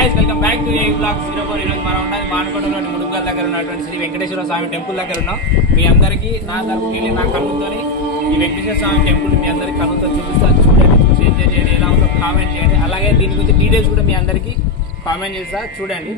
guys, welcome back to AV Vlogs 04. ఈరోజు మనం ఉన్నది మానకొండలోని ముడుగుల దగ్గర ఉన్నటువంటి శ్రీ వెంకటేశ్వర స్వామి టెంపుల్ దగ్గర ఉన్నాం. మీ అందరికీ నా తరపున నా కన్నుతోని ఈ వెంకటేశ్వర స్వామి టెంపుల్ మీ అందరికి కన్నుతో చూపిస్తాను. చూడండి, చూసి ఎంజాయ్ చేయండి, ఎలా ఉందో కామెంట్ చేయండి. అలాగే దీని గురించి డీటెయిల్స్ కూడా మీ అందరికీ కామెంట్ చేస్తా, చూడండి.